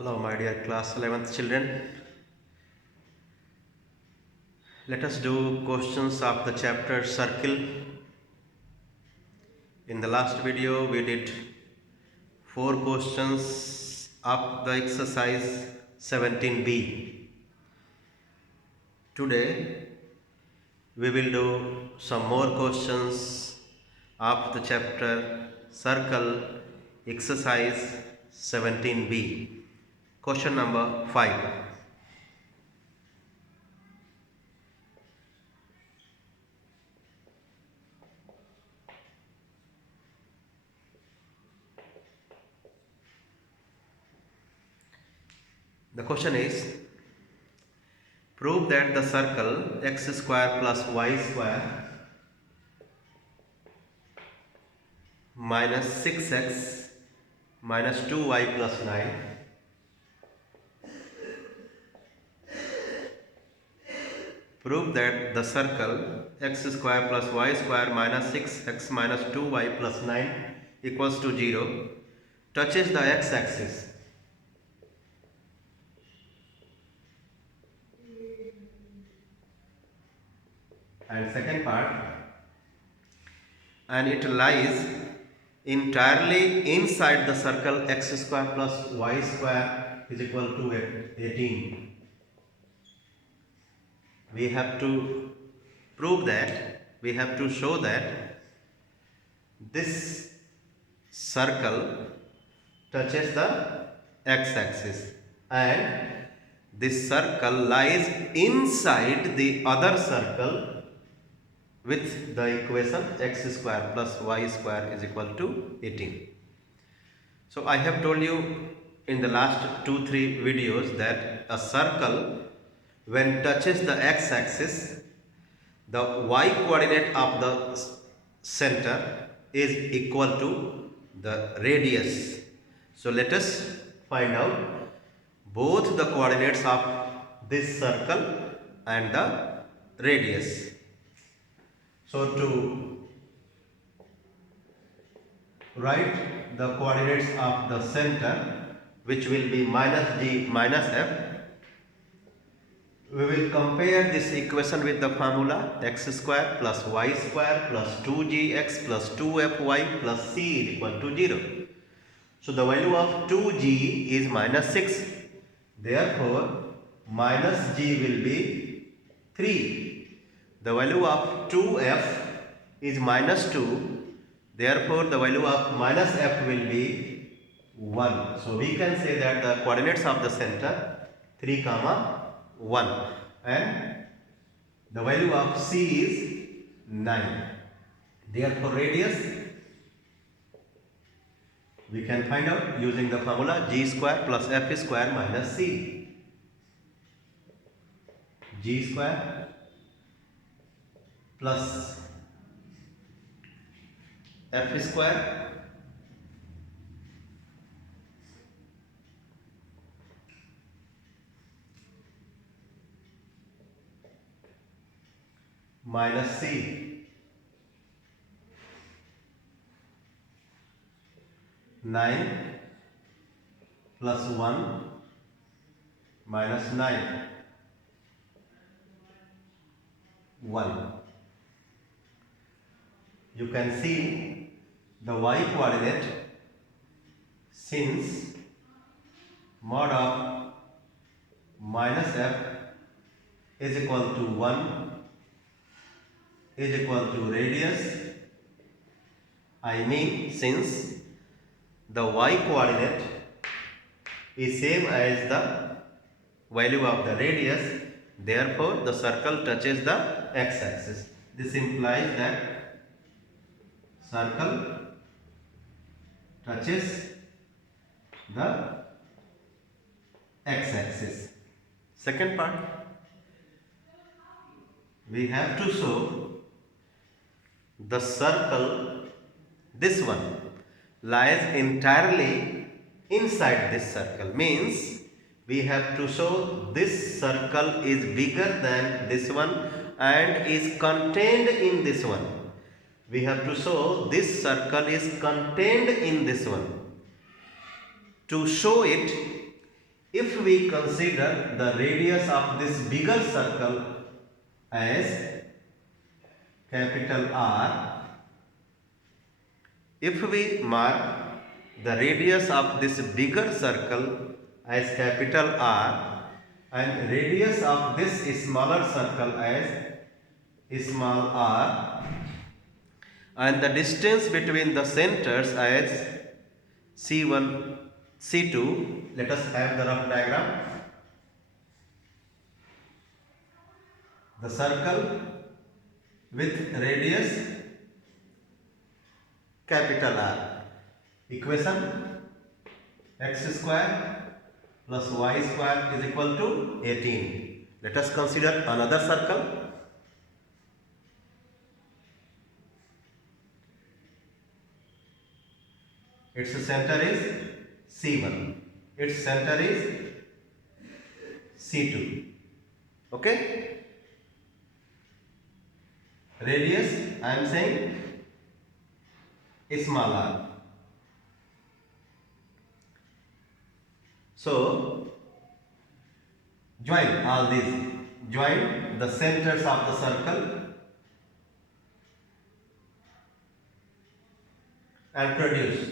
Hello, my dear class 11th children. Let us do questions of the chapter circle. In the last video, we did 4 questions of the exercise 17b. Today, we will do some more questions of the chapter circle exercise 17b. Question number 5. The question is, prove that the circle x square plus y square minus 6x minus 2y plus 9 prove that the circle x square plus y square minus 6x minus 2y plus 9 equals to 0 touches the x-axis. And second part, and it lies entirely inside the circle x square plus y square is equal to 18. We have to prove that, we have to show that this circle touches the x-axis and this circle lies inside the other circle with the equation x square plus y square is equal to 18. So I have told you in the last 2-3 videos that a circle when touches the x-axis, the y coordinate of the center is equal to the radius. So let us find out both the coordinates of this circle and the radius. So to write the coordinates of the center, which will be minus g minus f, we will compare this equation with the formula x square plus y square plus 2gx plus 2fy plus c is equal to 0. So the value of 2g is minus 6. Therefore, minus g will be 3. The value of 2f is minus 2. Therefore, the value of minus f will be 1. So we can say that the coordinates of the center 3, 1 and the value of c is 9. Therefore, radius we can find out using the formula g square plus f square minus c. G square plus f square minus c, 9 plus 1 minus 9, 1. You can see the y coordinate, since mod of minus f is equal to 1 is equal to radius. I mean, since the y coordinate is same as the value of the radius, therefore the circle touches the x-axis. This implies that circle touches the x-axis. Second part, we have to show the circle, this one, lies entirely inside this circle. Means we have to show this circle is bigger than this one and is contained in this one. We have to show this circle is contained in this one. To show it, if we consider the radius of this bigger circle as capital R, if we mark the radius of this bigger circle as capital R and radius of this smaller circle as small r, and the distance between the centers as C1, C2, let us have the rough diagram. The circle with radius capital R. Equation x square plus y square is equal to 18. Let us consider another circle. Its center is C1. Its center is C2. Okay? Radius, I am saying small r. So, join all these. Join the centers of the circle and produce.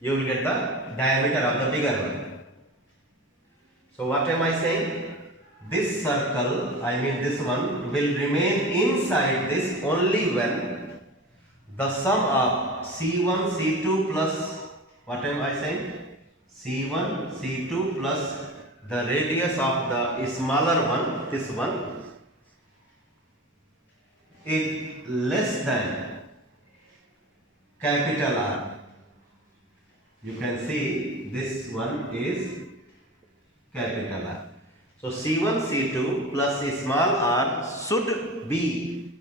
You will get the diameter of the bigger one. So what am I saying? This circle, I mean this one, will remain inside this only when the sum of C1, C2 plus, what am I saying? C1, C2 plus the radius of the smaller one, this one, is less than capital R. You can see this one is capital R. So C1, C2 plus small r should be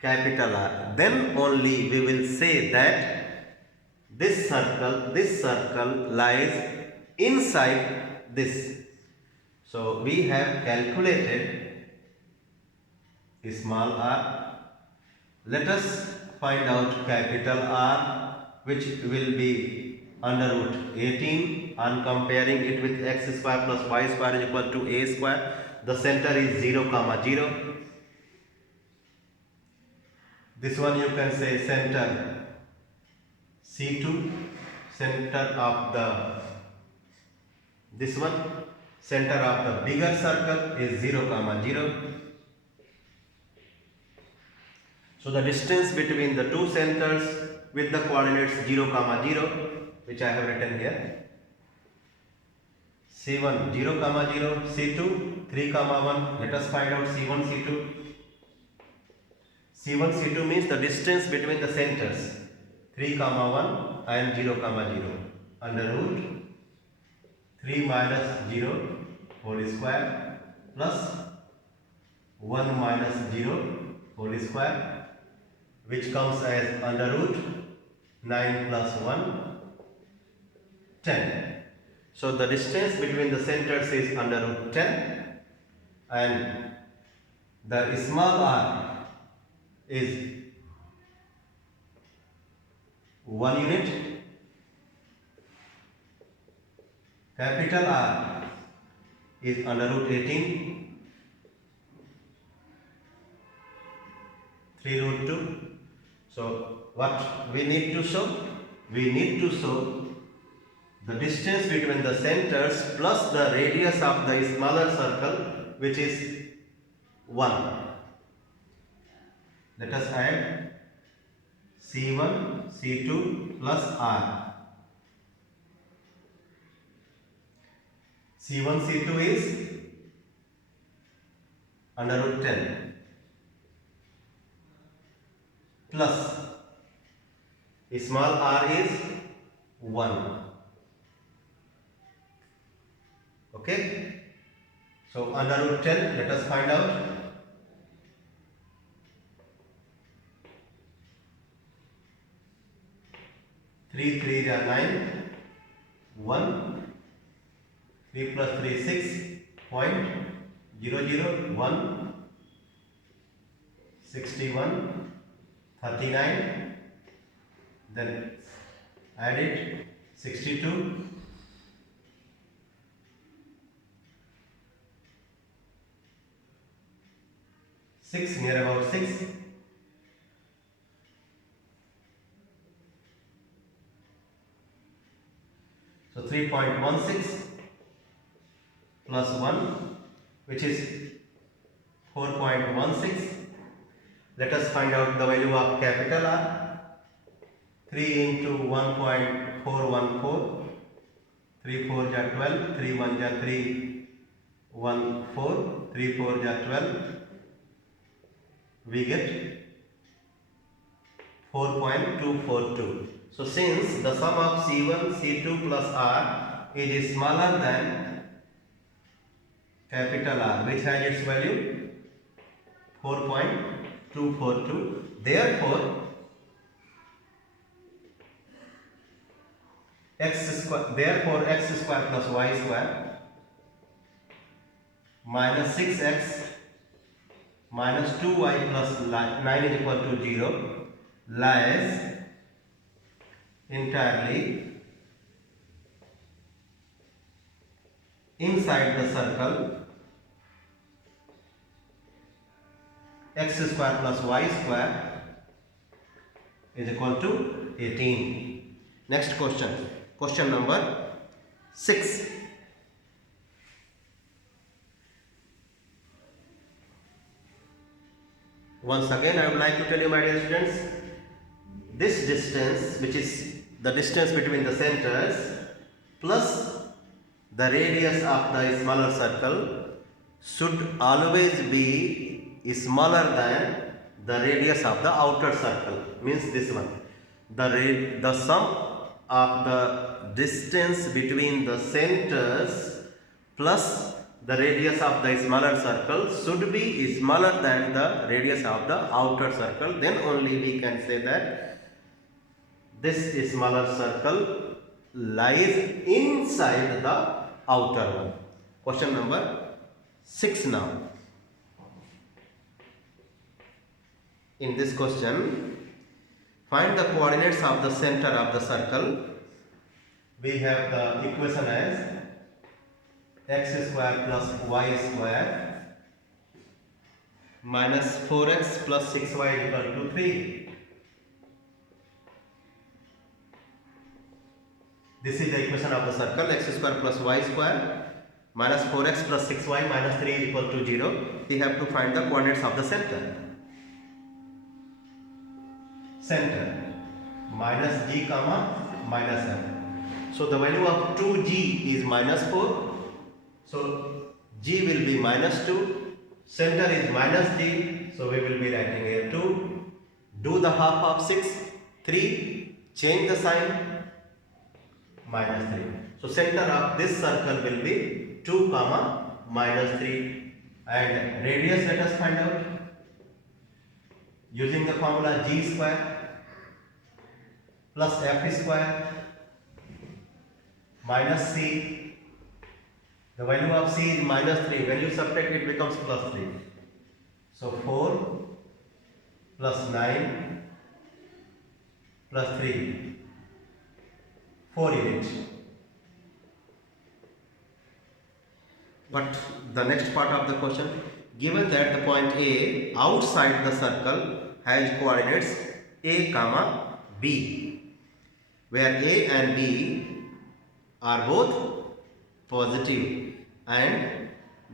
capital R. Then only we will say that this circle lies inside this. So we have calculated small r. Let us find out capital R, which will be under root 18, and comparing it with x square plus y square is equal to a square. The center is 0, 0. This one you can say center C2, center of the, this one, center of the bigger circle is 0, 0. So the distance between the two centers with the coordinates 0, 0, which I have written here. C1 0, 0, C2 3, 1. Let us find out C1, C2. C1, C2 means the distance between the centers 3, 1 and 0, 0. Under root 3 minus 0 whole square plus 1 minus 0 whole square, which comes as under root 9 plus 1, 10. So the distance between the centers is under root 10, and the small r is 1 unit. Capital R is under root 18, 3 root 2. So what we need to show? We need to show the distance between the centers plus the radius of the smaller circle, which is 1. Let us add C1, C2 plus R. C1, C2 is under root 10 plus small r is 1. Okay, so under root 10, let us find out. Three 3 are 9, 1, 3 plus 3 6.00, 1, 61, 39, then add it 62, 6, near about 6. So 3.16 plus 1, which is 4.16. Let us find out the value of capital R. 3 into 1.414. 3 4 ja 12, 3 1 ja 3, 1 4, 3 4 ja 12. We get 4.242. So since the sum of C1, C2 plus R is smaller than capital R, which has its value 4.242, therefore x square plus y square minus 6x minus 2y plus 9 is equal to 0 lies entirely inside the circle x square plus y square is equal to 18. Next question. Question number 6. Once again, I would like to tell you, my dear students, this distance, which is the distance between the centers plus the radius of the smaller circle, should always be smaller than the radius of the outer circle. Means this one. The sum of the distance between the centers plus the radius of the smaller circle should be smaller than the radius of the outer circle. Then only we can say that this smaller circle lies inside the outer one. Question number 6 now. In this question, find the coordinates of the center of the circle. We have the equation as x square plus y square minus 4x plus 6y equal to 3. This is the equation of the circle, x square plus y square minus 4x plus 6y minus 3 equal to 0. We have to find the coordinates of the center. Center minus g comma minus f. So the value of 2g is minus 4. So g will be minus 2. Center is minus g. So we will be writing here 2. Do the half of 6. 3. Change the sign. Minus 3. So center of this circle will be 2 comma minus 3. And radius let us find out. Using the formula g square plus f square minus c. The value of c is minus 3. When you subtract it becomes plus 3. So 4 plus 9 plus 3. 4 units. But the next part of the question, given that the point A outside the circle has coordinates a comma b, where a and b are both positive, and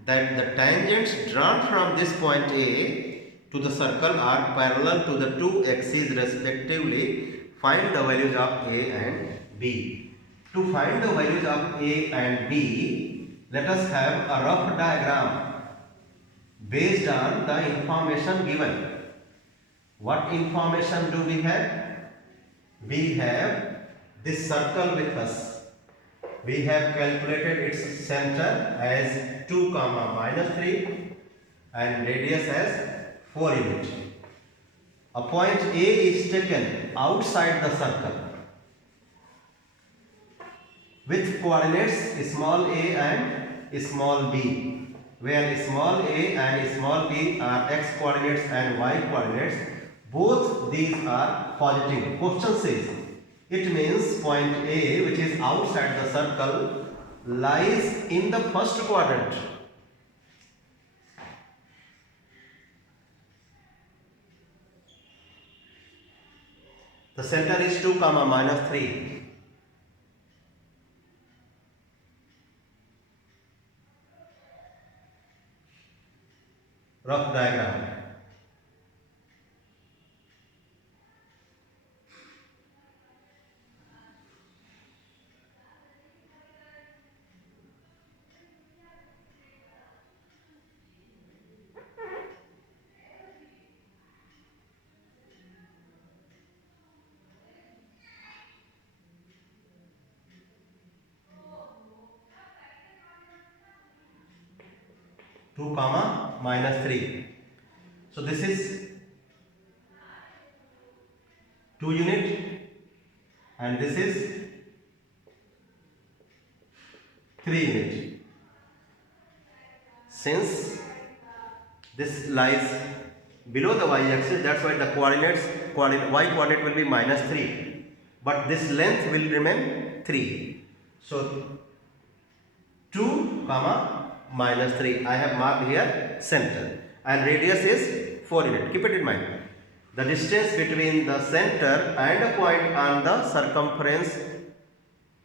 that the tangents drawn from this point A to the circle are parallel to the two axes respectively, find the values of a and b. To find the values of a and b, let us have a rough diagram based on the information given. What information do we have? We have this circle with us. We have calculated its center as 2 comma minus 3 and radius as 4 units. A point A is taken outside the circle with coordinates small a and small b, where small a and small b are x coordinates and y coordinates. Both these are positive. Question says it means point A, which is outside the circle, lies in the first quadrant. The center is 2 comma minus 3. Rough diagram. Two comma minus 3. So this is 2 unit and this is 3 unit. Since this lies below the y-axis, that's why the y coordinate will be minus 3, but this length will remain 3. So 2 comma minus 3, I have marked here center, and radius is 4 unit. Keep it in mind. The distance between the center and a point on the circumference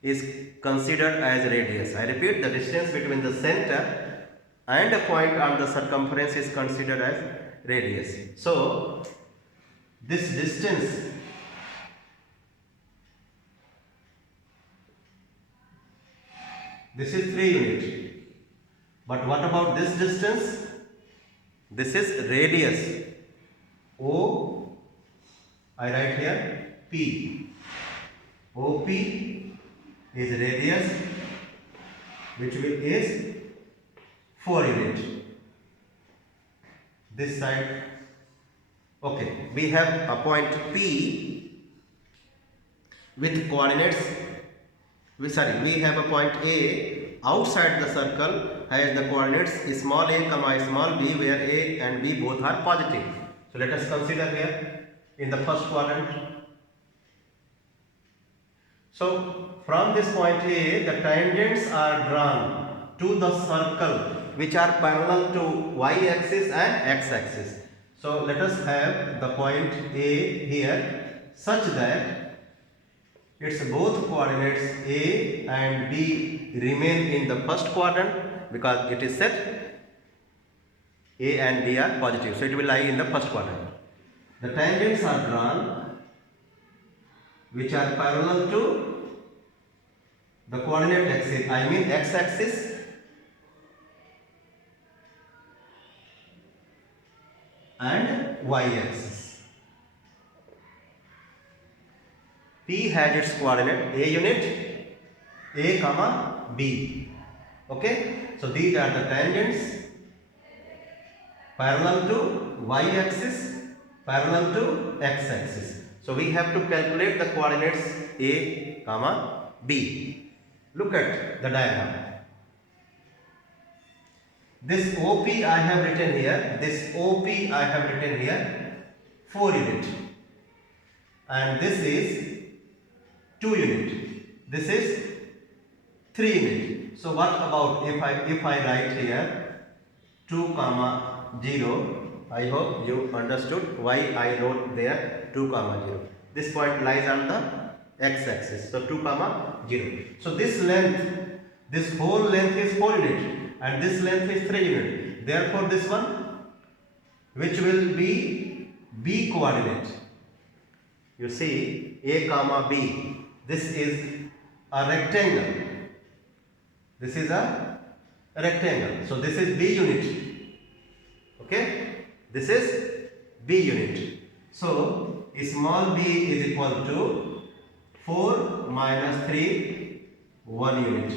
is considered as radius. I repeat, the distance between the center and a point on the circumference is considered as radius. So this distance this is 3 unit. But what about this distance? This is radius. O, I write here P. OP is radius, which is 4 unit. This side. Okay, we have a point P with coordinates. We have a point A outside the circle has the coordinates small a comma small b, where A and B both are positive. So let us consider here in the first quadrant. So from this point A, the tangents are drawn to the circle which are parallel to y-axis and x-axis. So let us have the point A here such that its both coordinates A and B remain in the first quadrant, because it is set A and B are positive, so it will lie in the first quadrant. The tangents are drawn which are parallel to the coordinate axis, I mean x-axis and y-axis. P has its coordinate A unit, A comma B. Okay, so these are the tangents parallel to y-axis, parallel to x-axis. So we have to calculate the coordinates A comma B. Look at the diagram. This OP I have written here, this OP I have written here 4 unit, and this is 2 unit, this is 3 unit. So what about if I write here 2 comma 0, I hope you understood why I wrote there 2 comma 0. This point lies on the x-axis, so 2 comma 0. So this length, this whole length is 4 unit and this length is 3 unit. Therefore this one, which will be B coordinate, you see A comma B, this is a rectangle. This is a rectangle. So this is B unit. Okay? This is B unit. So small b is equal to 4 minus 3, 1 unit.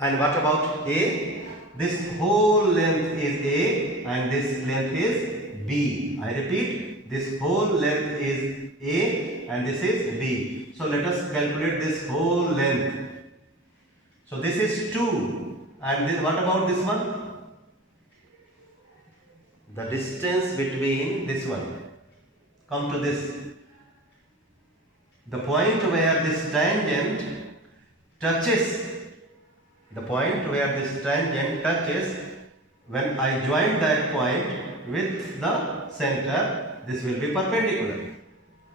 And what about A? This whole length is A and this length is B. I repeat, this whole length is A and this is B. So let us calculate this whole length. So this is 2, and this, what about this one? The distance between this one. Come to this. The point where this tangent touches, when I join that point with the center, this will be perpendicular.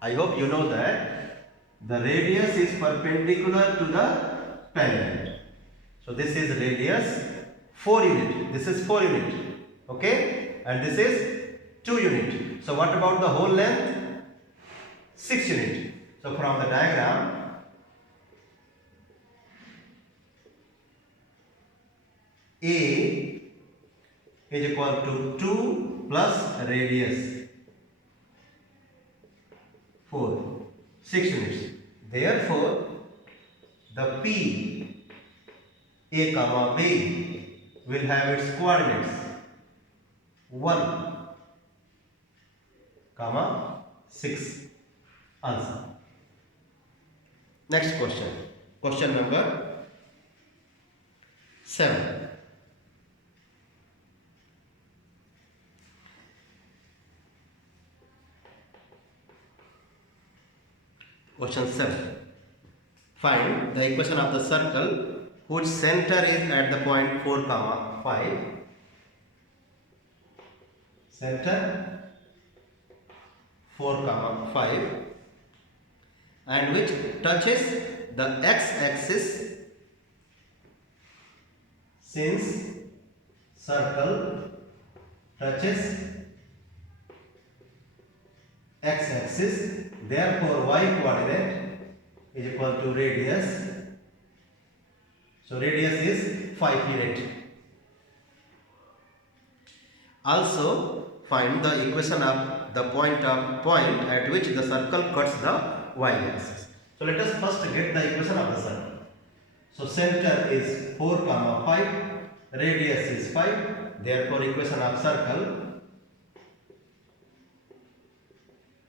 I hope you know that the radius is perpendicular to the tangent. So this is radius 4 unit. This is 4 unit. Okay? And this is 2 unit. So what about the whole length? 6 unit. So from the diagram, A is equal to 2 plus radius 4, 6 units. Therefore, the P A comma B will have its coordinates 1 comma 6. Answer. Next question. Question number 7. Question 7. Find the equation of the circle whose center is at the point 4 comma 5. Center 4 comma 5 and which touches the x-axis since circle touches x-axis, therefore y coordinate is equal to radius. So radius is 5 unit. Also find the equation of the point at which the circle cuts the y-axis. So let us first get the equation of the circle. So center is 4 comma 5, radius is 5, therefore equation of circle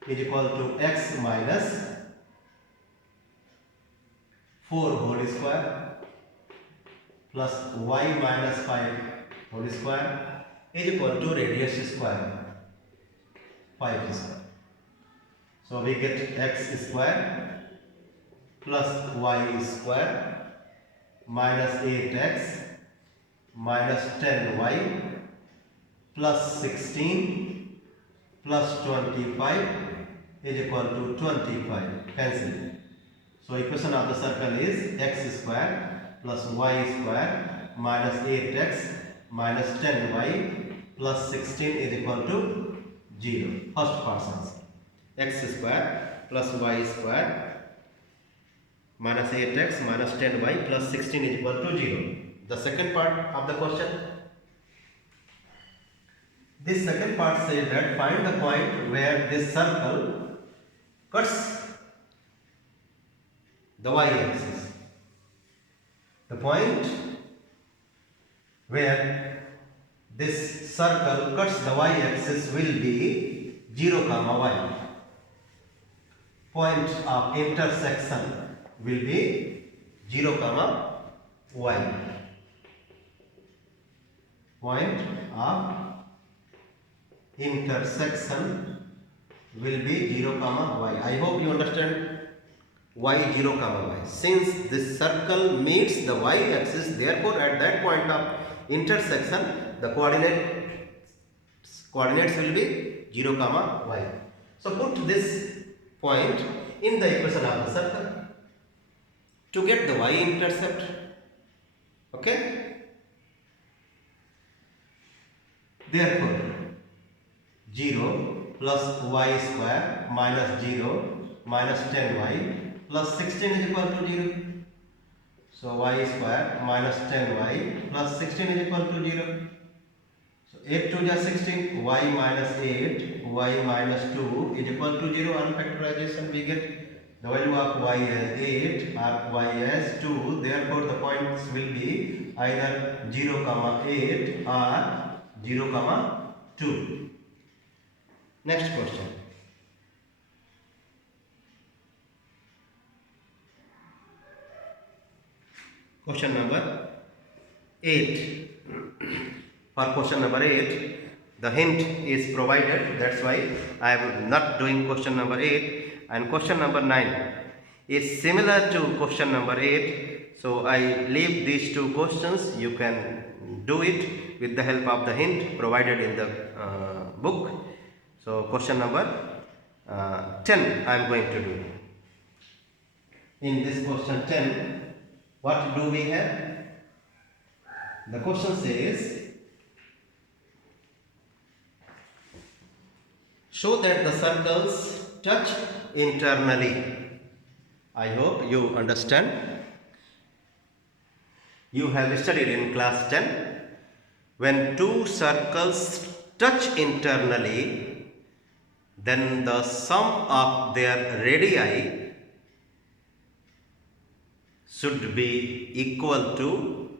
is equal to x minus 4 whole square plus y minus 5 whole square is equal to radius square 5 square. So we get x square plus y square minus 8x minus 10y plus 16 plus 25 is equal to 25. Cancel. So equation of the circle is x square plus y square minus 8x minus 10y plus 16 is equal to 0. First part's answer. X square plus y square minus 8x minus 10y plus 16 is equal to 0. The second part of the question. This second part says that find the point where this circle cuts the y-axis. The point where this circle cuts the y-axis will be 0 comma y. Point of intersection will be 0 comma y. Point of intersection will be 0 comma y. I hope you understand y 0 comma y. Since this circle meets the y axis, therefore at that point of intersection the coordinates will be 0 comma y. So put this point in the equation of the circle to get the y-intercept. Okay? Therefore 0 plus y square minus 0 minus 10y plus 16 is equal to 0. So y square minus 10y plus 16 is equal to 0. So 8 2 is 16, y minus 8, y minus 2 is equal to 0. On factorization we get the value of y as 8 or y as 2. Therefore the points will be either 0 comma 8 or 0 comma 2. Next question. Question number 8. For question number 8, the hint is provided. That's why I am not doing question number 8. And question number 9 is similar to question number 8. So I leave these two questions. You can do it with the help of the hint provided in the book. So question number 10 I am going to do. In this question 10, what do we have? The question says, show that the circles touch internally. I hope you understand. You have studied in class 10. When two circles touch internally, then the sum of their radii should be equal to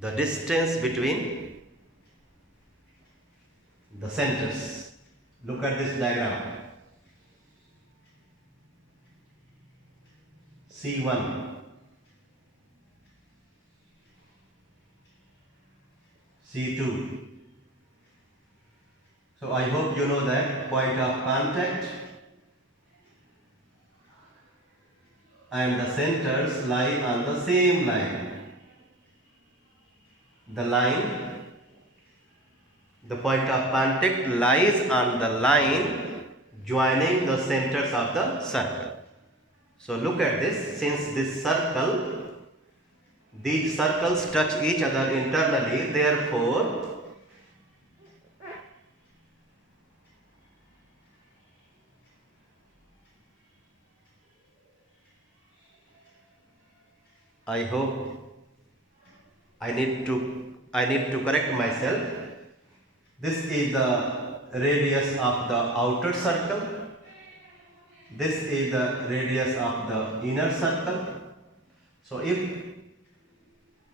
the distance between the centers. Look at this diagram. C1, C2. So I hope you know that point of contact and the centers lie on the same line. The point of contact lies on the line joining the centers of the circle. So look at this. Since these circles touch each other internally, therefore I hope I need to correct myself. This is the radius of the outer circle. This is the radius of the inner circle. So if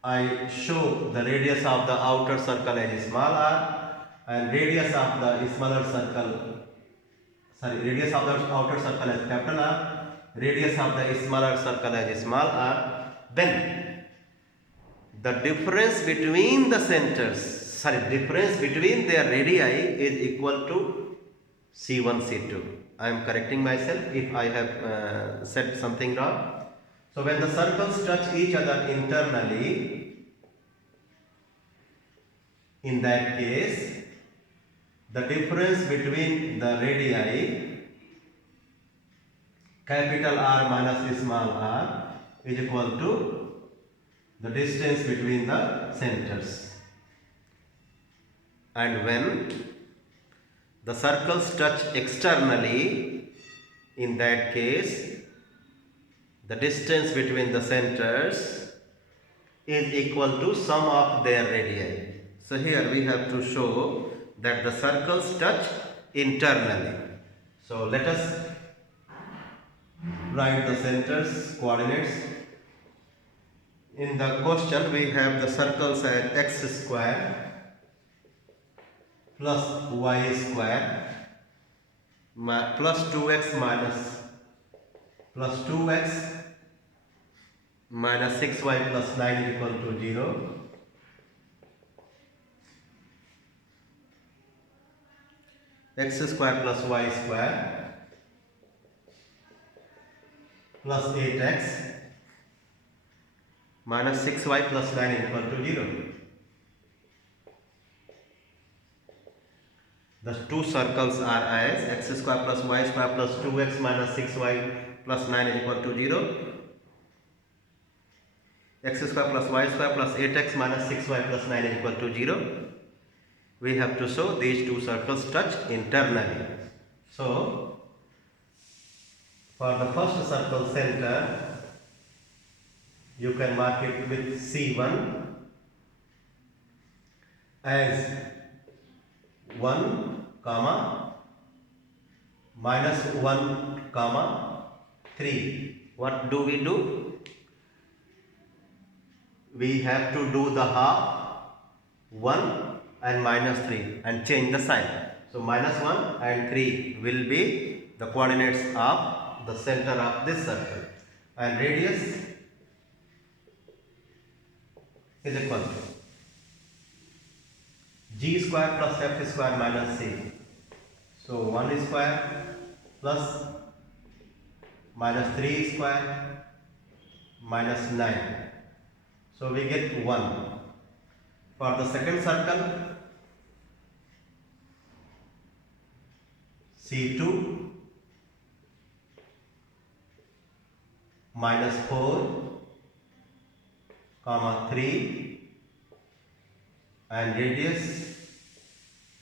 I show the radius of the outer circle as small r and radius of the outer circle as capital R, radius of the smaller circle as small r, then the difference between their radii is equal to C1, C2. I am correcting myself if I have said something wrong. So when the circles touch each other internally, in that case, the difference between the radii, capital R minus small r, is equal to the distance between the centers. And when the circles touch externally, in that case, the distance between the centers is equal to sum of their radii. So here we have to show that the circles touch internally. So let us write the centers coordinates. In the question we have the circles as x square plus y square plus 2x plus 2x minus 6y plus 9 is equal to 0. X square plus y square plus 8x minus 6y plus 9 is equal to 0. The two circles are as x square plus y square plus 2x minus 6y plus 9 is equal to 0. X square plus y square plus 8x minus 6y plus 9 is equal to 0. We have to show these two circles touch internally. So, for the first circle center, you can mark it with C1 as 1, minus 1, 3. What do? We have to do the half 1 and minus 3 and change the sign. So minus 1 and 3 will be the coordinates of the center of this circle, and radius is equal to g square plus f square minus c. So 1 square plus minus 3 square minus 9. So we get 1. For the second circle, C2 minus 4 comma 3 and radius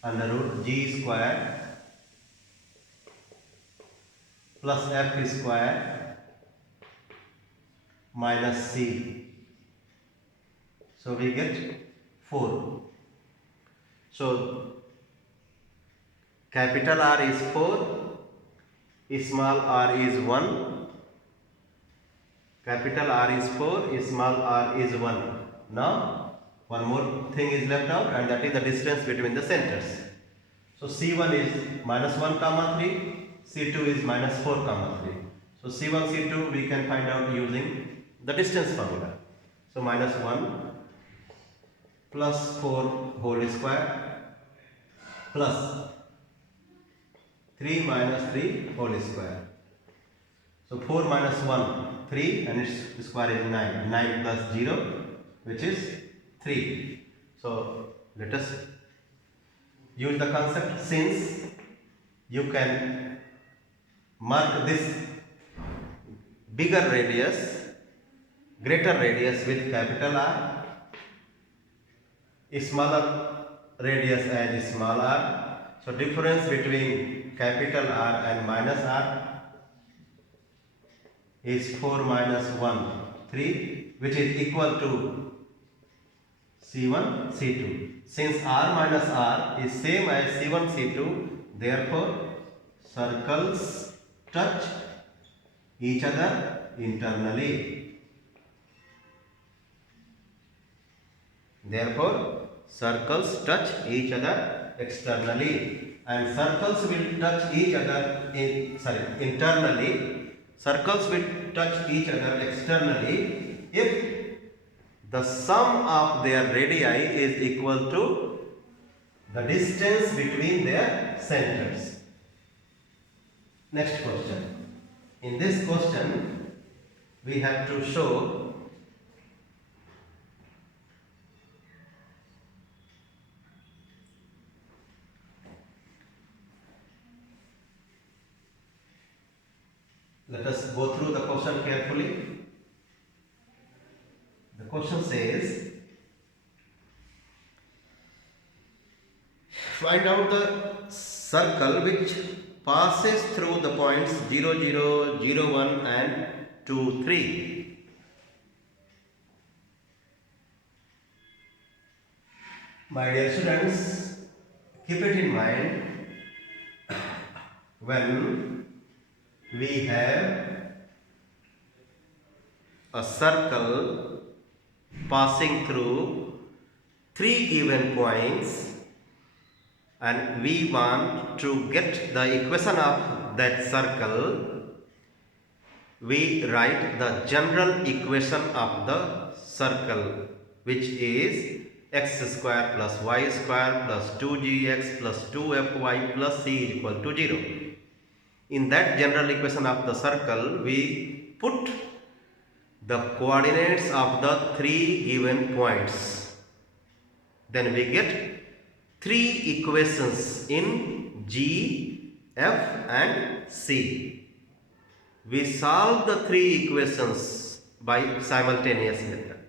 under root g square plus f square minus c. So we get 4. So capital R is 4, small r is 1. Capital R is 4, small r is 1. Now one more thing is left out, and that is the distance between the centers. So C1 is minus 1 comma 3, C2 is minus 4 comma 3. So C1, C2 we can find out using the distance formula. So minus 1 plus 4 whole square plus 3 minus 3 whole square. So 4 minus 1, 3, and its square is 9. 9 plus 0, which is 3. So let us use the concept, since you can mark this bigger radius, greater radius with capital R, smaller radius and small r. So difference between capital R and minus r is 4 minus 1, 3, which is equal to C1, C2. Since R minus R is same as C1, C2, therefore circles touch each other internally. Therefore circles touch each other externally, and circles will touch each other internally. Circles will touch each other externally if the sum of their radii is equal to the distance between their centers. Next question. In this question, we have to show let us go through the question carefully. The question says, find out the circle which passes through the points 0, 0, 0, 1 and 2, 3. My dear students, keep it in mind, when we have a circle passing through 3 given points and we want to get the equation of that circle, we write the general equation of the circle, which is x square plus y square plus 2gx plus 2fy plus c is equal to 0. In that general equation of the circle, we put the coordinates of the 3 given points. Then we get 3 equations in G, F and C. We solve the 3 equations by simultaneous method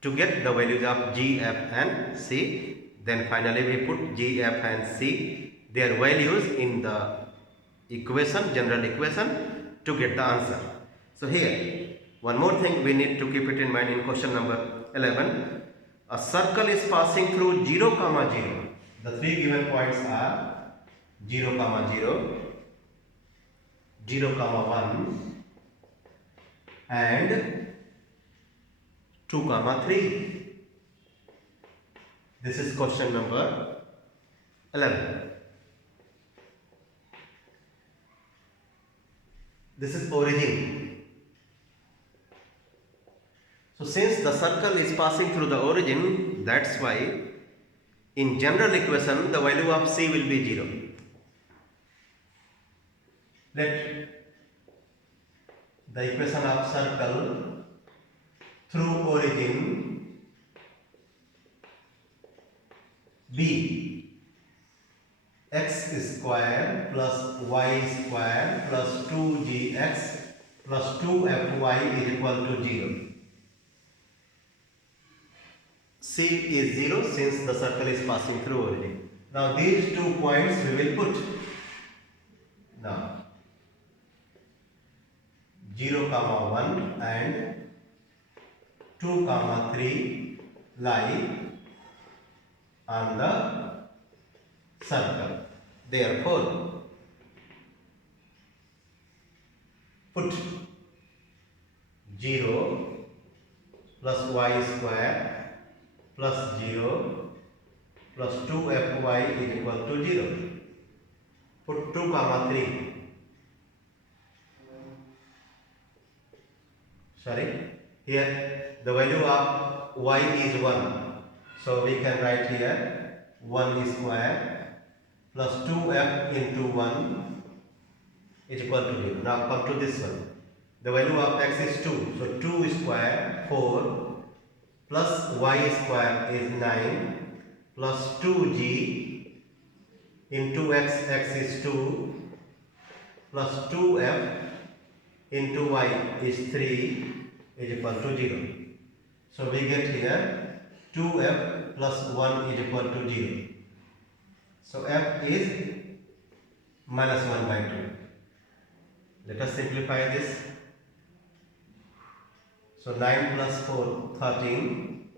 to get the values of G, F and C. Then finally we put G, F and C, their values in the equation, general equation, to get the answer. So here, one more thing we need to keep it in mind in question number 11. A circle is passing through 0, 0. The 3 given points are 0, 0, 0, 1 and 2, 3. This is question number 11. This is origin. So since the circle is passing through the origin, that's why in general equation the value of C will be 0. Let the equation of circle through origin B. X square plus y square plus 2gx plus 2fy is equal to 0. C is 0 since the circle is passing through origin. Now these 2 points we will put. Now 0, 1 and 2, 3 lie on the circle. Therefore, put 0 plus y square plus 0 plus 2fy is equal to 0. Put 2, 3. Sorry, here the value of y is 1. So we can write here 1 square plus 2f into 1 is equal to 0. Now come to this one. The value of x is 2. So 2 square 4 plus y square is 9 plus 2g into x is 2 plus 2f into y is 3 is equal to 0. So we get here 2f plus 1 is equal to 0. So f is minus 1 by 2. Let us simplify this. So 9 plus 4, 13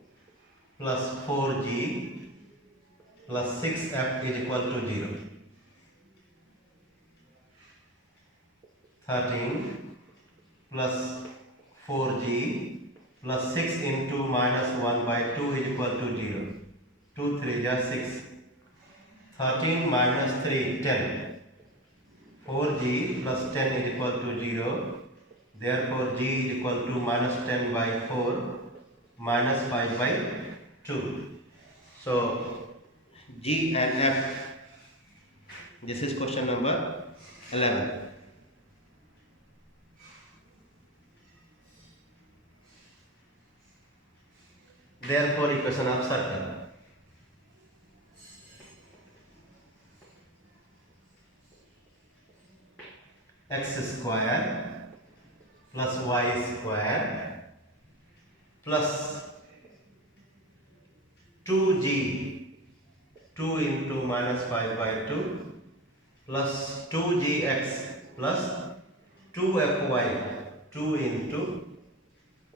plus 4g plus 6f is equal to 0. 13 plus 4g plus 6 into minus 1 by 2 is equal to 0. 2 3 is 6. 13 minus 3, 10. 4g plus 10 is equal to 0. Therefore, g is equal to minus 10 by 4 minus 5 by 2. So, g and f. This is question number 11. Therefore, equation of circle. X square plus y square plus 2g 2 into minus 5 by 2 plus 2gx plus 2fy 2 into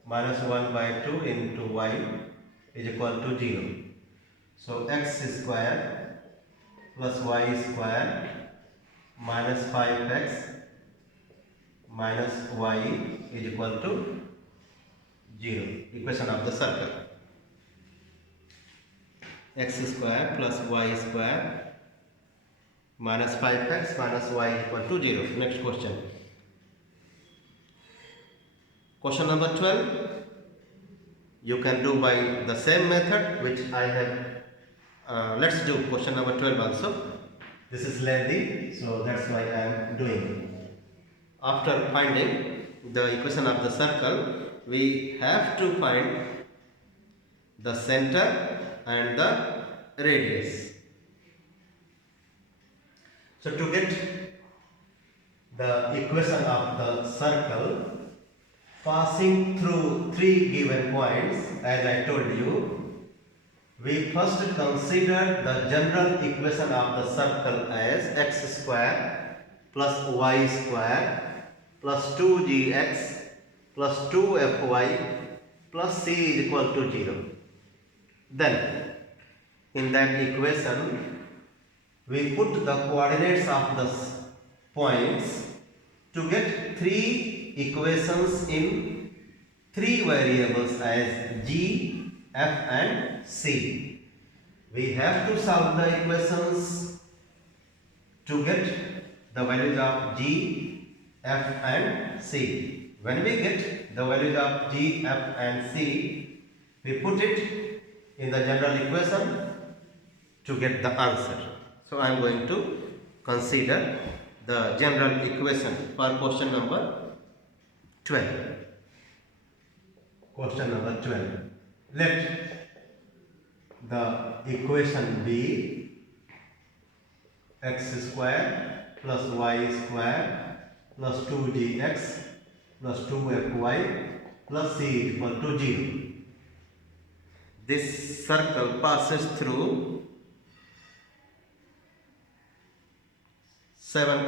minus 1 by 2 into y is equal to 0. So x square plus y square minus 5x minus y is equal to 0. Equation of the circle. X square plus y square minus 5x minus y is equal to 0. Next question. Question number 12. You can do by the same method which I have. Let's do question number 12 also. This is lengthy, so that's why I am doing. After finding the equation of the circle, we have to find the center and the radius. So to get the equation of the circle passing through 3 given points, as I told you, we first consider the general equation of the circle as x square plus y square plus 2gx plus 2fy plus c is equal to 0. Then, in that equation, we put the coordinates of the points to get 3 equations in 3 variables as g, f and c. We have to solve the equations to get the values of g, f and c. When we get the values of g, f and c, we put it in the general equation to get the answer. So I am going to consider the general equation for question number 12. Question number 12. Let the equation B, x square plus y square plus 2gx plus 2fy plus c is equal to 0. This circle passes through 7,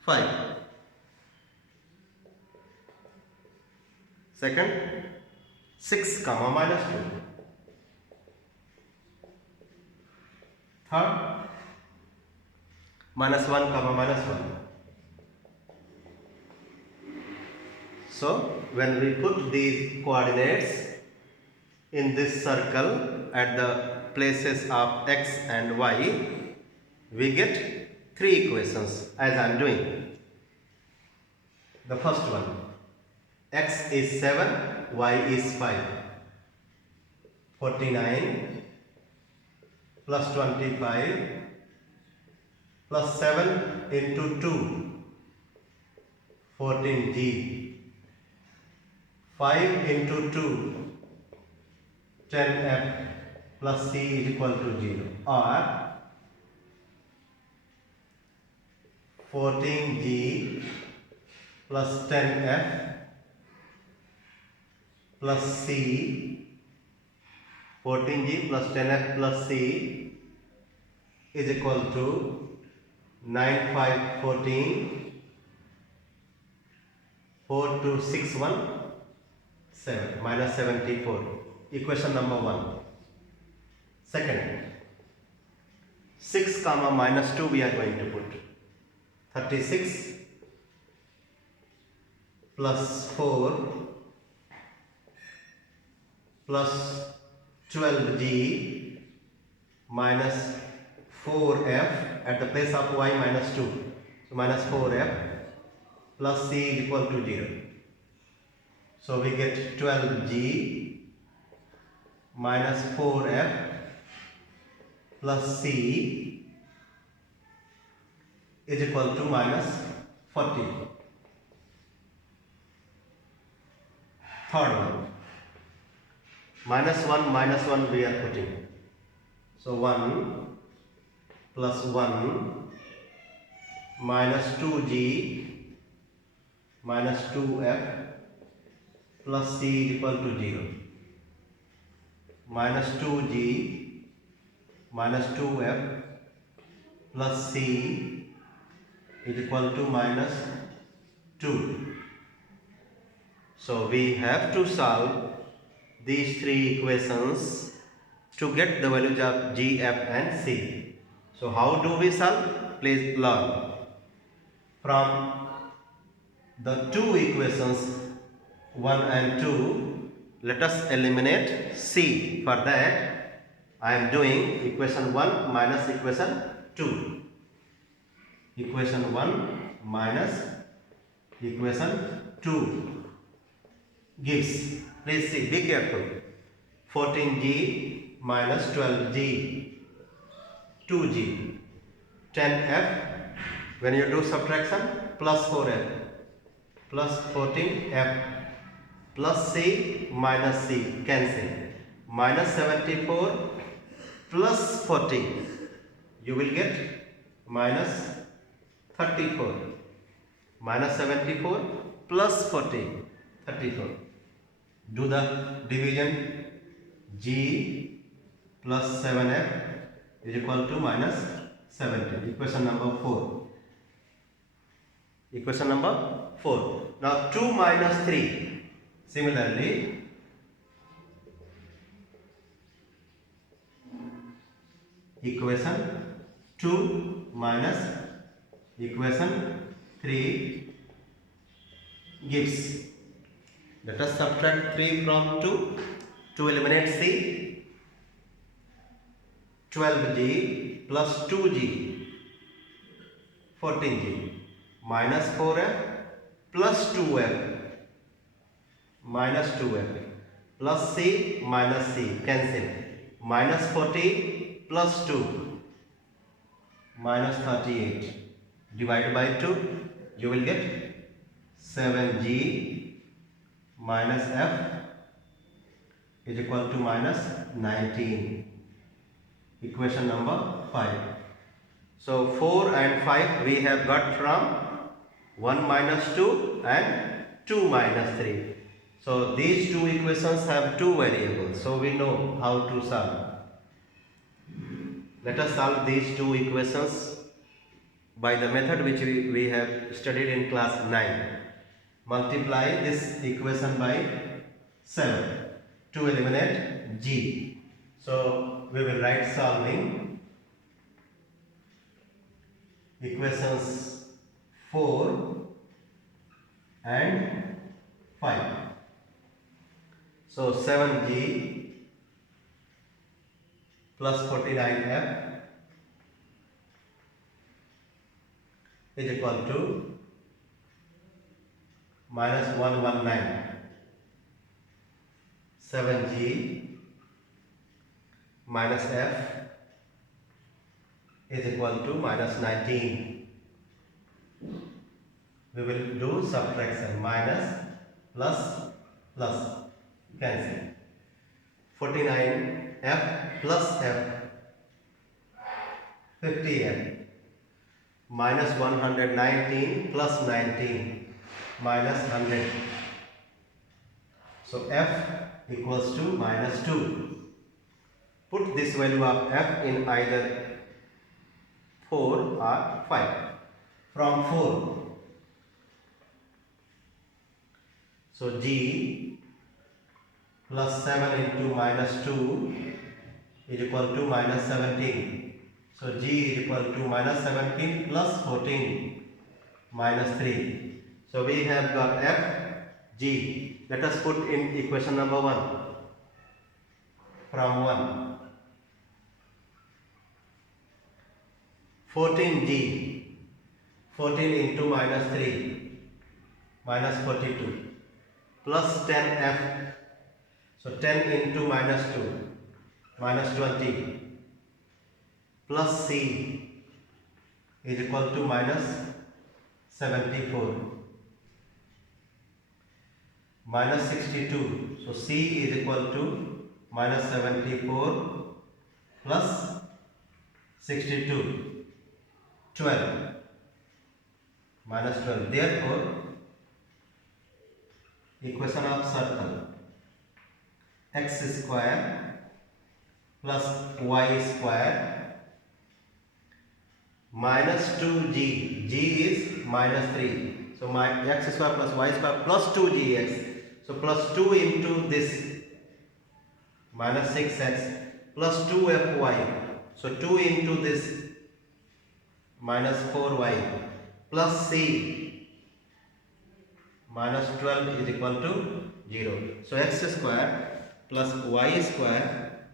5. Second, 6, minus 2. Third, minus 1, minus 1. So, when we put these coordinates in this circle at the places of x and y, we get 3 equations as I am doing. The first one, x is 7, y is 5. 49 plus 25 plus 7 into 2, 14g. 5 into 2, 10f plus c is equal to 0, or 14g plus 10f plus c, 14g plus 10f plus c is equal to 9, 5, 14, 4, 2, 6, 1, 7, minus 74. Equation number 1. Second, 6, minus 2 we are going to put. 36 plus 4 plus 12g minus 4f at the place of y minus 2. So minus 4f plus c is equal to 0. So we get 12g minus 4f plus c is equal to minus 40. Third one, minus 1 we are putting. So 1 plus 1 minus 2g minus 2f plus c is equal to 0. Minus 2g minus 2f plus c is equal to minus 2. So we have to solve these 3 equations to get the values of g, f and c. So how do we solve? Please learn. From the 2 equations 1 and 2, let us eliminate c. For that, I am doing equation 1 minus equation 2. Equation 1 minus equation 2 gives, please see, be careful, 14g minus 12g, 2g, 10f, when you do subtraction, plus 4f, plus 14f, plus c minus c, cancel, minus 74 plus 40, you will get minus 34, minus 74 plus 40, 34. Do the division, g plus 7f is equal to minus 17. Equation number 4. Equation number 4. Now 2 minus 3. Similarly, equation 2 minus equation 3 gives. Let us subtract 3 from 2 to eliminate c. 12g plus 2g, 14g, minus 4f plus 2f, minus 2f, plus c minus c, cancel, minus 40 plus 2, minus 38, divide by 2, you will get 7g minus f is equal to minus 19. Equation number 5. So 4 and 5 we have got from 1 minus 2 and 2 minus 3. So these two equations have two variables. So we know how to solve. Let us solve these two equations by the method which we have studied in class 9. Multiply this equation by 7 to eliminate g. So we will write solving equations 4 and 5. So 7g plus 49f is equal to minus 119. 7g minus f is equal to minus 19. We will do subtraction. Minus plus plus cancel. 49f plus f 50f minus 119 plus 19 minus 100. So f equals to minus 2. Put this value of f in either 4 or 5. From 4, so g plus 7 into minus 2 is equal to minus 17. So g is equal to minus 17 plus 14 minus 3. So we have got f, g. Let us put in equation number 1. From 1, 14g, 14 into minus 3, minus 42, plus 10f, so 10 into minus 2, minus 20, plus c is equal to minus 74, minus 62, so c is equal to minus 74 plus 62, 12, minus 12. Therefore, equation of circle x square plus y square minus 2g, g is minus 3. So my x square plus y square plus 2gx. So plus 2 into this minus 6x plus 2fy. So 2 into this minus 4y plus c minus 12 is equal to 0. So x square plus y square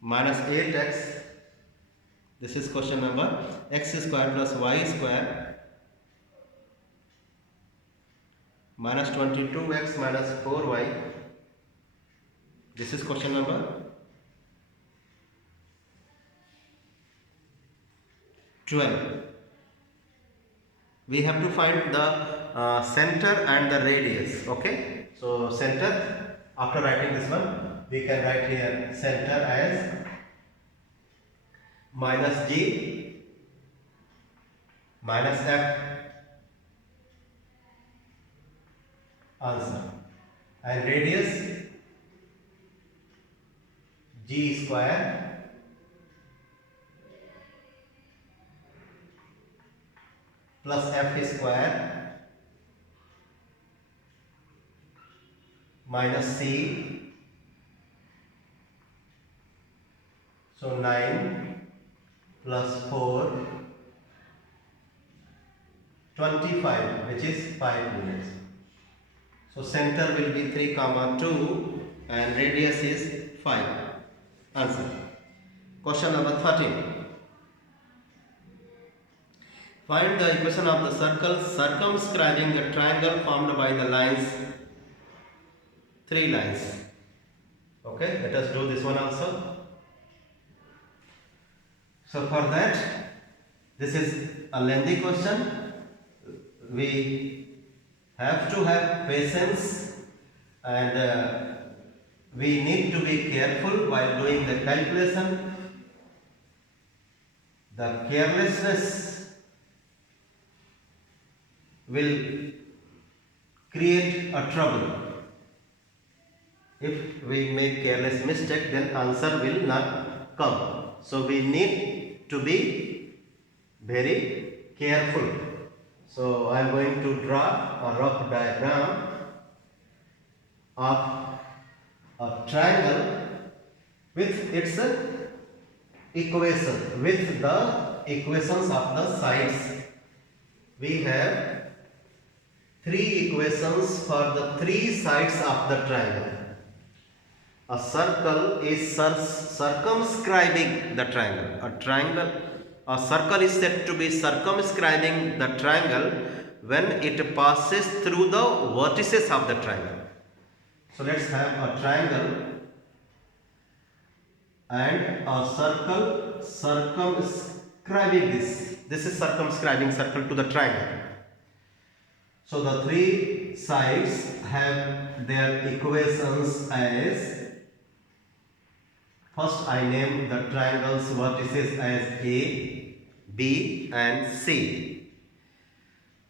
minus 8x, this is question number, x square plus y square minus 22x minus 4y, this is question number 12. We have to find the center and the radius. Okay, so center, after writing this one, we can write here center as minus g minus f, answer, and radius g square plus f square minus c, so 9 plus 4, 25, which is 5 units. So center will be 3 comma 2 and radius is 5. Answer. Question number 13. Find the equation of the circle circumscribing the triangle formed by the lines, 3 lines. Okay, let us do this one also. So for that, this is a lengthy question. We have to have patience and we need to be careful while doing the calculation. The carelessness will create a trouble. If we make careless mistake, then answer will not come. So we need to be very careful. So I am going to draw a rough diagram of a triangle with its equation, with the equations of the sides. We have three equations for the three sides of the triangle. A circle is circumscribing the triangle. A circle is said to be circumscribing the triangle when it passes through the vertices of the triangle. So let's have a triangle and a circle circumscribing this. This is circumscribing circle to the triangle. So the three sides have their equations as, first I name the triangle's vertices as A, B and C.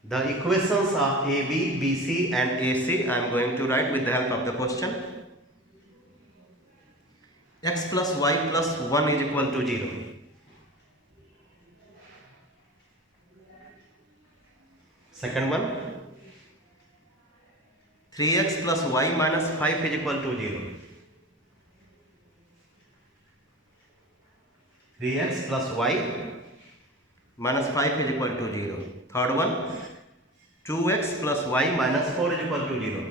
The equations of AB, BC and AC I am going to write with the help of the question. X plus y plus 1 is equal to 0. Second one, 3x plus y minus 5 is equal to 0. 3x plus y minus 5 is equal to 0. Third one, 2x plus y minus 4 is equal to 0.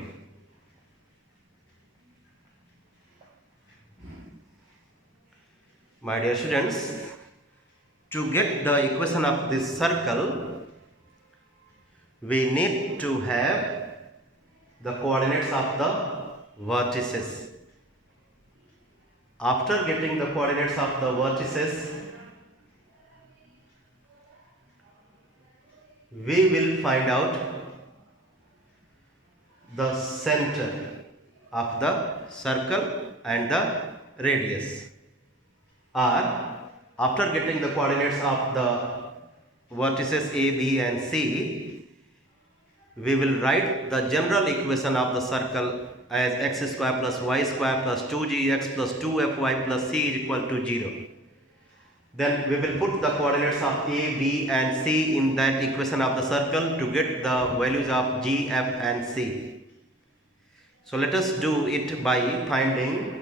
My dear students, to get the equation of this circle, we need to have the coordinates of the vertices. After getting the coordinates of the vertices, we will find out the center of the circle and the radius. Or after getting the coordinates of the vertices A, B and C, we will write the general equation of the circle as x square plus y square plus 2gx plus 2fy plus c is equal to 0. Then we will put the coordinates of A, B and C in that equation of the circle to get the values of g, f and c. So let us do it by finding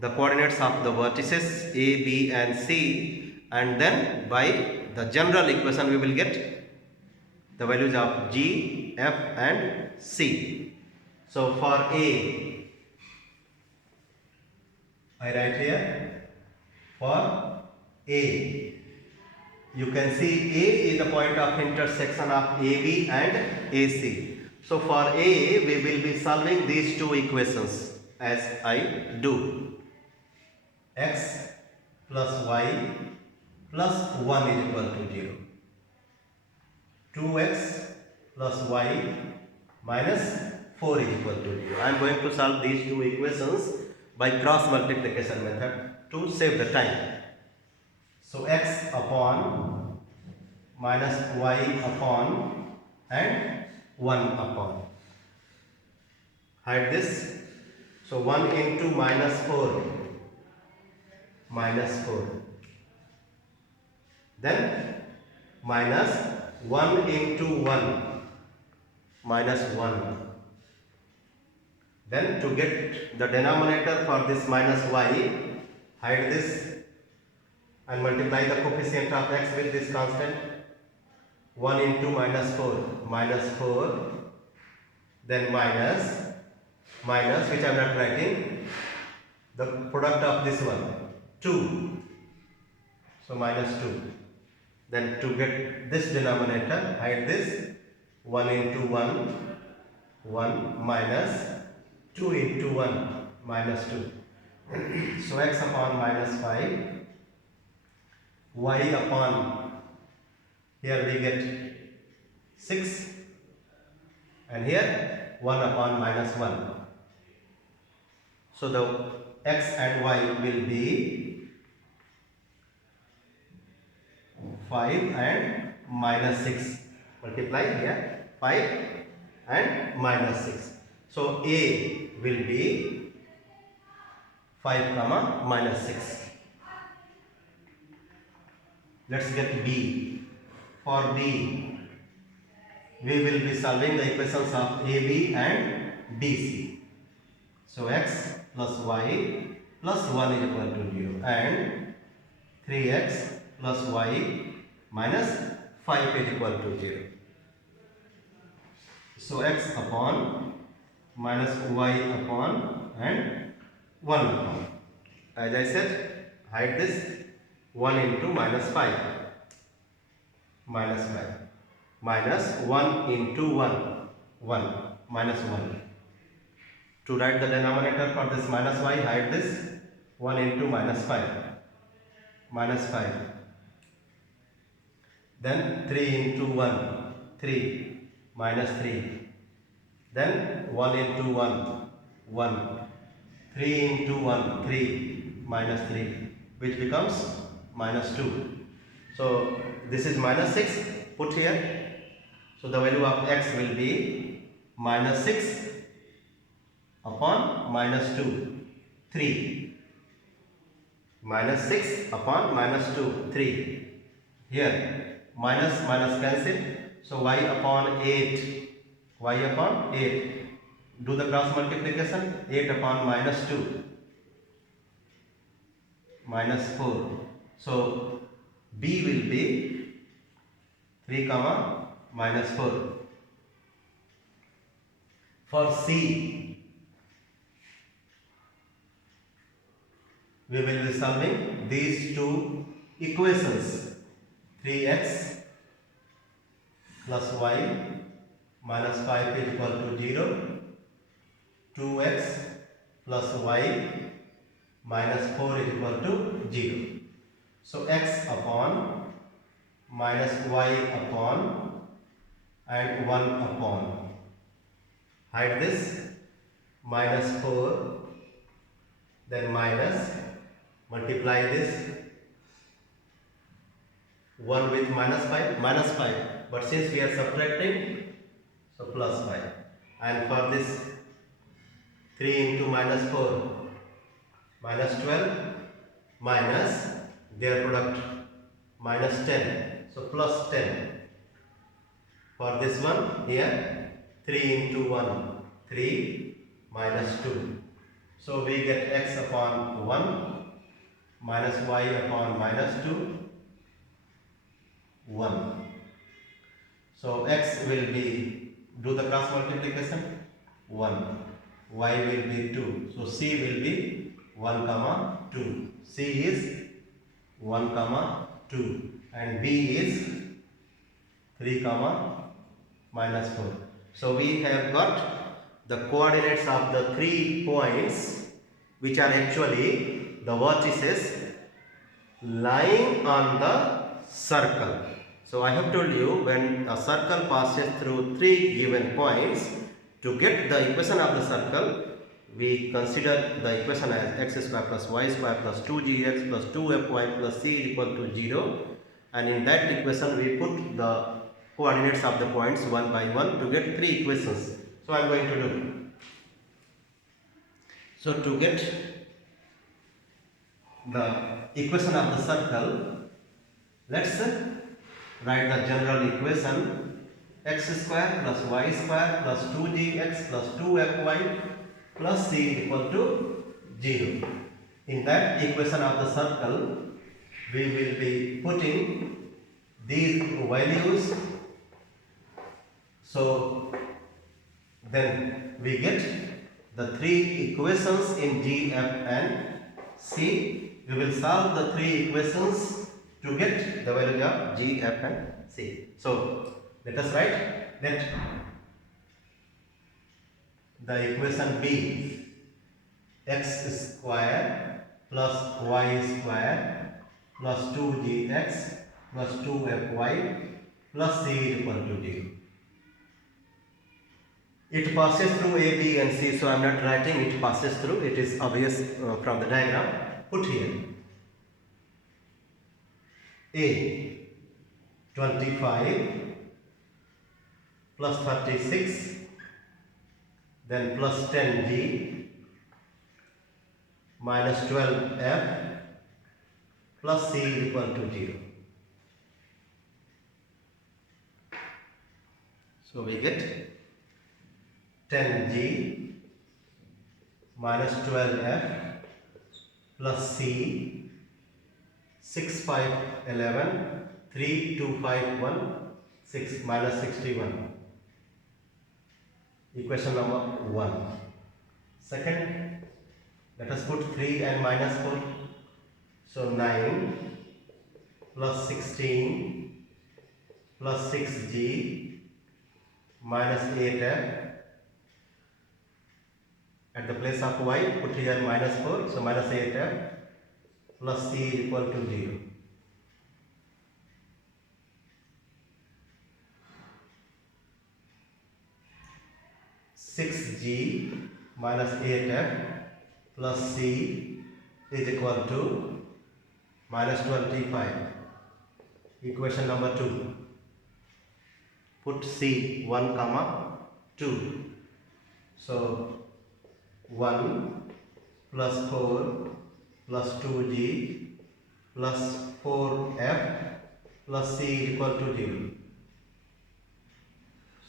the coordinates of the vertices A, B and C, and then by the general equation we will get the values of G, F and C. So for A, I write here, for A, you can see A is the point of intersection of AB and AC. So for A, we will be solving these two equations as I do. X plus y plus 1 is equal to 0. 2x plus y minus 4 is equal to 0. I am going to solve these two equations by cross multiplication method to save the time. So x upon minus y upon and 1 upon. Hide this. So 1 into minus 4. Minus 4, then minus 1 into 1, minus 1, then to get the denominator for this minus y, hide this and multiply the coefficient of x with this constant. 1 into minus 4, then minus which I am not writing, the product of this one 2, so minus 2. Then to get this denominator, hide this. 1 into 1 minus 2 into 1 minus 2. So x upon minus 5, y upon, here we get 6 and here 1 upon minus 1. So the x and y will be 5 and minus 6. Multiply here 5 and minus 6. So A will be 5 comma minus 6. Let's get B. For B, we will be solving the equations of AB and BC. So x plus y plus 1 is equal to 0 and 3x plus y minus 5 is equal to 0. So x upon minus y upon and 1 upon. As I said, hide this 1 into minus 5. Minus 5. Minus 1 into 1. 1. Minus 1. To write the denominator for this minus y, hide this 1 into minus 5. Minus 5. Then 3 into 1. 3. Minus 3. Then 1 into 1. 1. 3 into 1. 3. Minus 3. Which becomes minus 2. So this is minus 6. Put here. So the value of x will be minus 6 upon minus 2. 3. Minus 6 upon minus 2. 3. Here minus minus cancel. So y upon 8. Y upon 8. Do the cross multiplication. 8 upon minus 2. Minus 4. So B will be 3 comma minus 4. For C, we will be solving these two equations. 3x plus y minus 5 is equal to 0. 2x plus y minus 4 is equal to 0. So x upon minus y upon and 1 upon. Hide this minus 4, then minus, multiply this 1 with minus 5, minus 5. But since we are subtracting, so plus 5. And for this 3 into minus 4, minus 12, minus their product, minus 10. So plus 10. For this one here, 3 into 1, 3 minus 2. So we get x upon 1 minus y upon minus 2, 1. So x will be, do the cross multiplication, 1. Y will be 2. So C will be 1 comma 2. C is 1 comma 2 and B is 3 comma minus 4. So we have got the coordinates of the 3 points which are actually the vertices lying on the circle. So I have told you, when a circle passes through 3 given points, to get the equation of the circle, we consider the equation as x square plus y square plus 2gx plus 2fy plus c is equal to 0, and in that equation we put the coordinates of the points one by one to get 3 equations. So I am going to do. So to get the equation of the circle, let's write the general equation: x square plus y square plus 2gx plus 2fy plus c is equal to 0. In that equation of the circle, we will be putting these values. So then we get the 3 equations in G, F and C. We will solve the 3 equations to get the value of G, F and C. So let us write that the equation B, x square plus y square plus 2gx plus 2fy plus c is equal to 0. It passes through A, B and C, so I am not writing it passes through, it is obvious from the diagram. Put here A 25 plus 36, then plus 10G minus 12F plus C is equal to 0. So we get 10G minus 12F plus C 6, 5, 11, 3, 2, 5, 1, 6 minus 61. Equation number 1. Second, let us put 3 and minus 4. So 9 plus 16 plus 6G minus 8F. At the place of Y, put here minus 4, so minus 8F plus C is equal to 0. G minus 8F plus C is equal to minus 25. Equation number 2. Put C 1 comma 2. So 1 plus 4 plus 2G plus 4F plus C is equal to 0.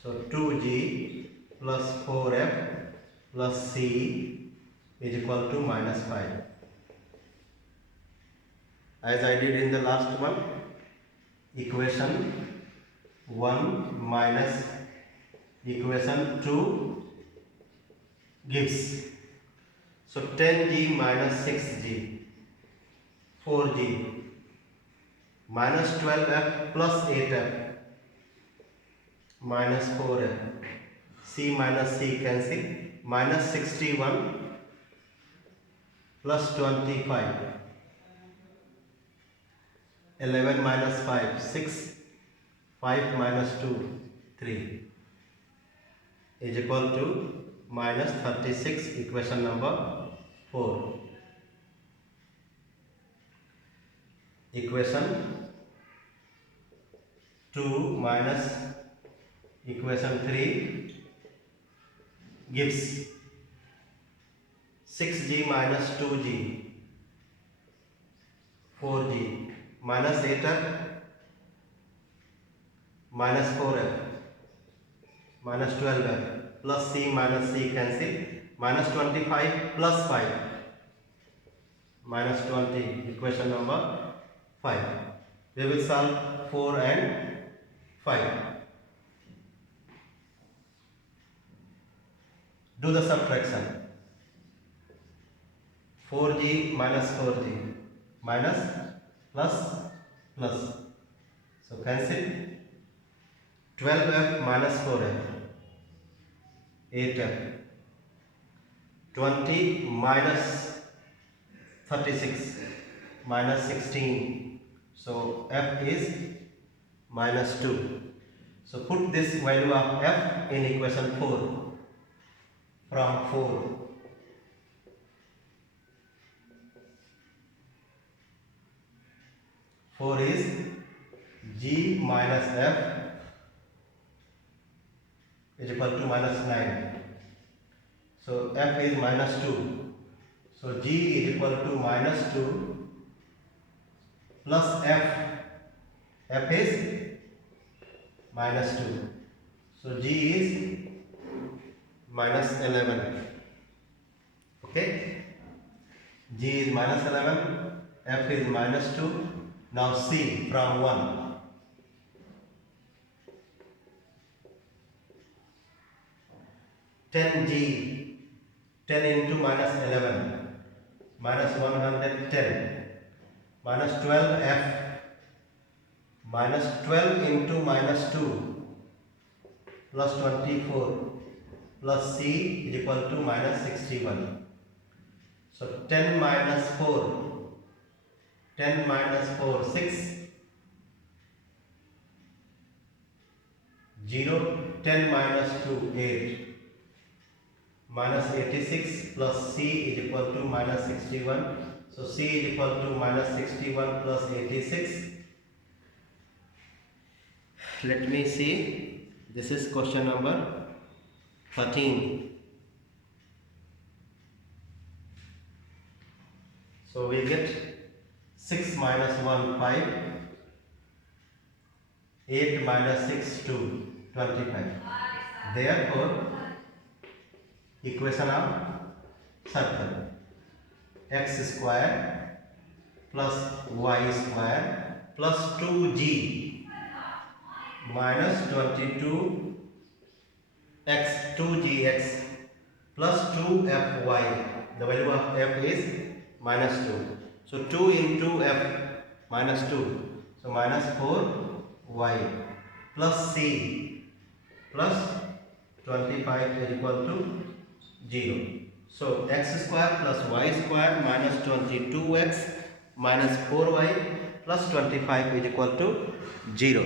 So 2G plus 4F plus C is equal to minus 5. As I did in the last one, equation 1 minus equation 2 gives. So 10G minus 6G, 4G minus 12F plus 8F minus 4F, C minus C cancel, minus 61 plus 25, 11 minus 5, 6, 5 minus 2, 3 is equal to minus 36, equation number 4. Equation 2 minus equation 3 gives 6G minus 2G, 4G minus 8F minus 4F minus 12F plus C minus C cancel, minus 25 plus 5 minus 20, equation number 5. We will solve 4 and 5. Do the subtraction. 4G minus 4G minus plus plus. So cancel. 12F minus 4F, 8F. 20 minus 36 minus 16. So F is minus 2. So put this value of F in equation 4. From 4. Four is G minus F is equal to minus 9. So F is minus 2. So G is equal to minus 2 plus F. F is minus 2. So G is minus 11. Okay. G is minus 11. F is minus 2. Now C from 1. G 10 into minus 11 minus 110 minus 12F minus 12 into minus 2 plus 24 plus C is equal to minus 61. So 10 minus 4, 10 minus 4, 6, 0, 10 minus 2, 8. minus 86 plus C is equal to minus 61. So C is equal to minus 61 plus 86. Let me see. This is question number 13. So we get 6 minus 1 5, 8 minus 6 2, 25. Therefore, equation of circle x square plus y square plus 2g minus 22 x 2gx plus 2fy. The value of f is minus 2. So 2 into f minus 2. So minus 4y plus c plus 25 is equal to 0. So x square plus y square minus 22x minus 4y plus 25 is equal to 0.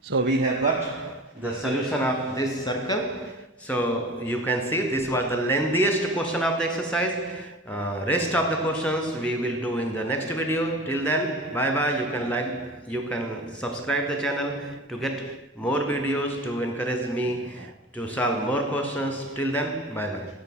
So we have got the solution of this circle. So you can see this was the lengthiest question of the exercise. Rest of the questions we will do in the next video. Till then, bye bye. You can subscribe the channel to get more videos, to encourage me to solve more questions. Till then, bye bye.